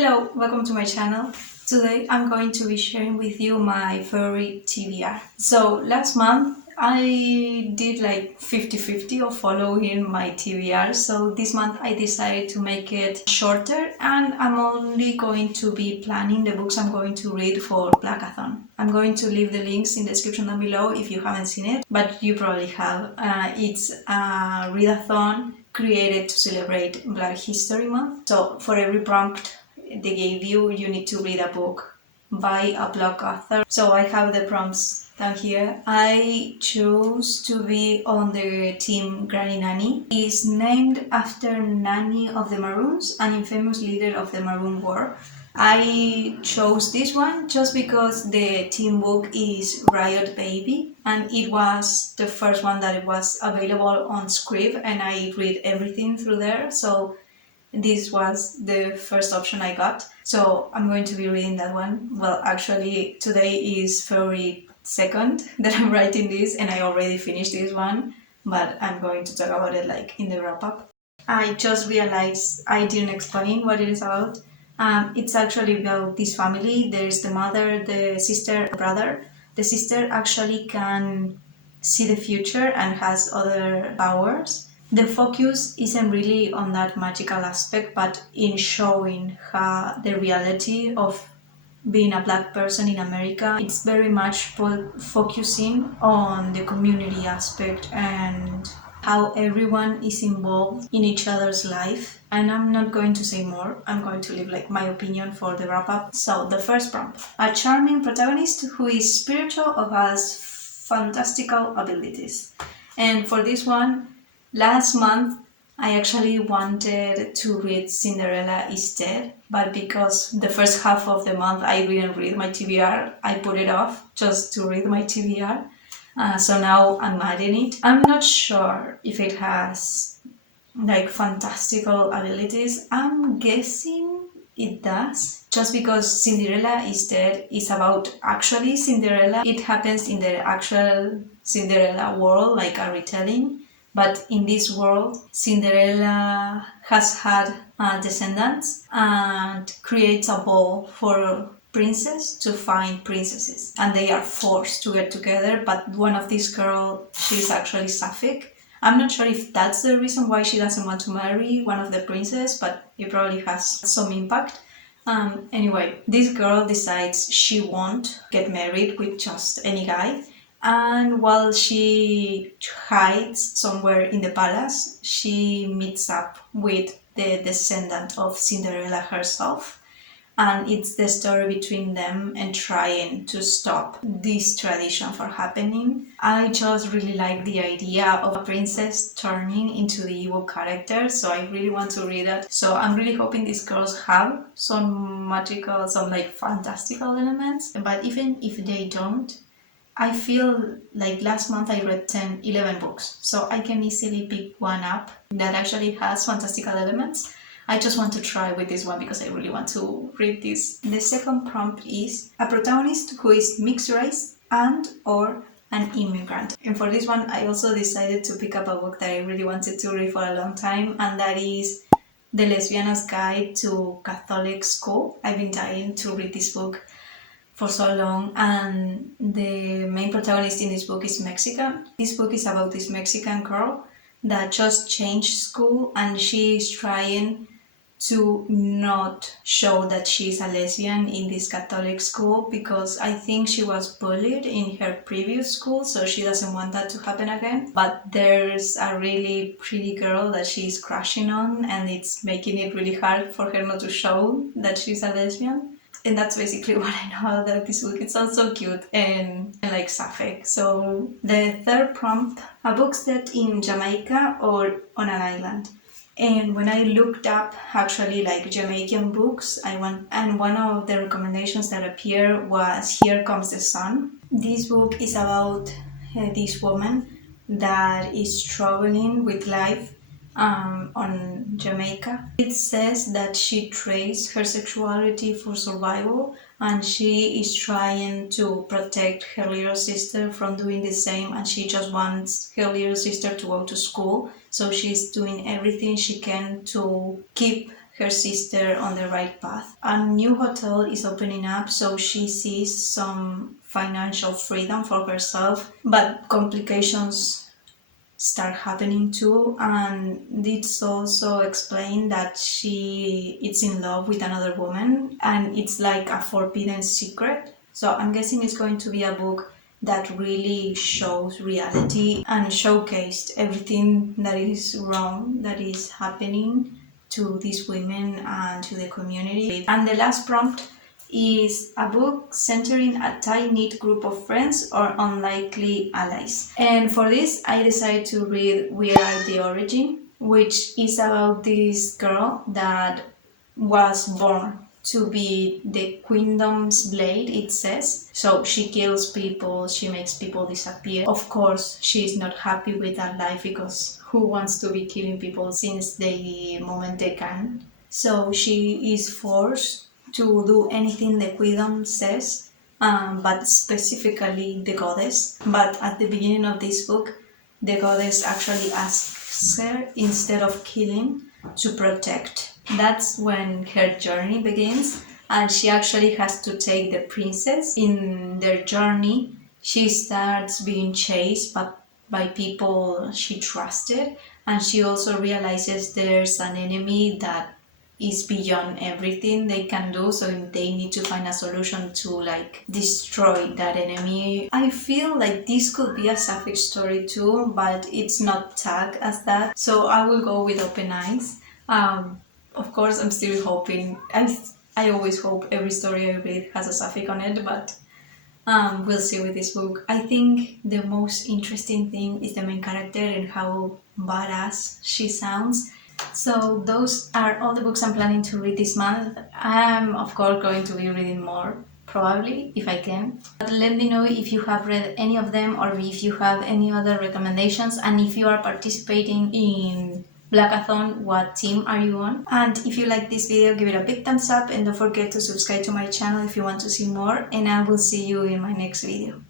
Hello, welcome to my channel. Today I'm going to be sharing with you my favorite TBR. So last month I did like 50-50 of following my TBR. So this month I decided to make it shorter and I'm only going to be planning the books I'm going to read for blackathon. I'm going to leave the links in the description down below if you haven't seen it, but you probably have. It's a readathon created to celebrate Black History Month. So for every prompt they gave you, you need to read a book by a Black author. So I have the prompts down here. I chose to be on the team Granny Nanny. It's named after Nanny of the Maroons, an infamous leader of the Maroon War. I chose this one just because the team book is Riot Baby and it was the first one that was available on Scribd and I read everything through there. So this was the first option I got, so I'm going to be reading that one. Well, actually today is February 2nd that I'm writing this and I already finished this one, but I'm going to talk about it like in the wrap-up. I just realized I didn't explain what it is about. It's actually about this family. There's the mother, the sister, brother. The sister actually can see the future and has other powers. The focus isn't really on that magical aspect, but in showing the reality of being a Black person in America. It's very much focusing on the community aspect and how everyone is involved in each other's life. And I'm not going to say more. I'm going to leave like my opinion for the wrap-up. So the first prompt: a charming protagonist who is spiritual or has fantastical abilities. And for this one, last month I actually wanted to read Cinderella instead, but because the first half of the month I didn't read my TBR, I put it off just to read my TBR. So now I'm adding it. I'm not sure if it has like fantastical abilities. I'm guessing it does, just because Cinderella instead is about actually Cinderella. It happens in the actual Cinderella world, like a retelling. But in this world, Cinderella has had descendants and creates a ball for princess to find princesses. And they are forced to get together, but one of these girls, she's actually Sapphic. I'm not sure if that's the reason why she doesn't want to marry one of the princes, but it probably has some impact. Anyway, this girl decides she won't get married with just any guy. And while she hides somewhere in the palace, she meets up with the descendant of Cinderella herself. And it's the story between them and trying to stop this tradition from happening. I just really like the idea of a princess turning into the evil character, so I really want to read that. So I'm really hoping these girls have some magical, some like fantastical elements, but even if they don't, I feel like last month I read 11 books, so I can easily pick one up that actually has fantastical elements. I just want to try with this one because I really want to read this. The second prompt is a protagonist who is mixed race and or an immigrant. And for this one, I also decided to pick up a book that I really wanted to read for a long time, and that is The Lesbiana's Guide to Catholic School. I've been dying to read this book for so long, and the main protagonist in this book is Mexican. This book is about this Mexican girl that just changed school and she is trying to not show that she's a lesbian in this Catholic school because I think she was bullied in her previous school, so she doesn't want that to happen again. But there's a really pretty girl that she's crushing on and it's making it really hard for her not to show that she's a lesbian. And that's basically what I know about this book. It sounds so cute and I like Sapphic. So the third prompt: a book set in Jamaica or on an island. And when I looked up actually like Jamaican books, and one of the recommendations that appeared was Here Comes the Sun. This book is about this woman that is struggling with life on Jamaica. It says that she trades her sexuality for survival and she is trying to protect her little sister from doing the same, and she just wants her little sister to go to school, so she's doing everything she can to keep her sister on the right path. A new hotel is opening up, so she sees some financial freedom for herself, but complications start happening too, and it's also explained that she is in love with another woman, and it's like a forbidden secret. So I'm guessing it's going to be a book that really shows reality and showcased everything that is wrong that is happening to these women and to the community. And the last prompt is a book centering a tight-knit group of friends or unlikely allies. And for this, I decided to read We Are the Origin, which is about this girl that was born to be the Queendom's blade, it says. So she kills people, she makes people disappear. Of course, she's not happy with that life because who wants to be killing people since the moment they can? So she is forced to do anything the Queendom says, but specifically the goddess. But at the beginning of this book, the goddess actually asks her, instead of killing, to protect. That's when her journey begins, and she actually has to take the princess. In their journey, she starts being chased by people she trusted, and she also realizes there's an enemy that is beyond everything they can do, so they need to find a solution to like destroy that enemy. I feel like this could be a sapphic story too, but it's not tagged as that, so I will go with open eyes. Of course, I'm still hoping. I always hope every story I read has a sapphic on it, but we'll see with this book. I think the most interesting thing is the main character and how badass she sounds. So those are all the books I'm planning to read this month. I'm of course going to be reading more, probably, if I can. But let me know if you have read any of them or if you have any other recommendations, and if you are participating in blackathon, what team are you on? And if you like this video, give it a big thumbs up and don't forget to subscribe to my channel if you want to see more, and I will see you in my next video.